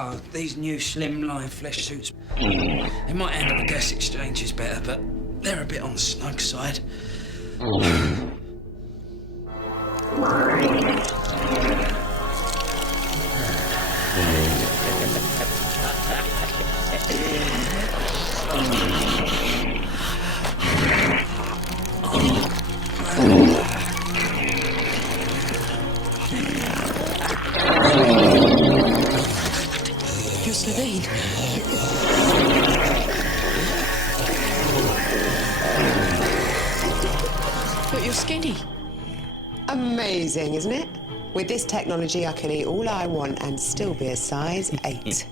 Oh, these new slim-line flesh suits. They might handle the gas exchanges better, but they're a bit on the snug side. Jocelyn. But you're skinny. Amazing, isn't it? With this technology, I can eat all I want and still be a size 8.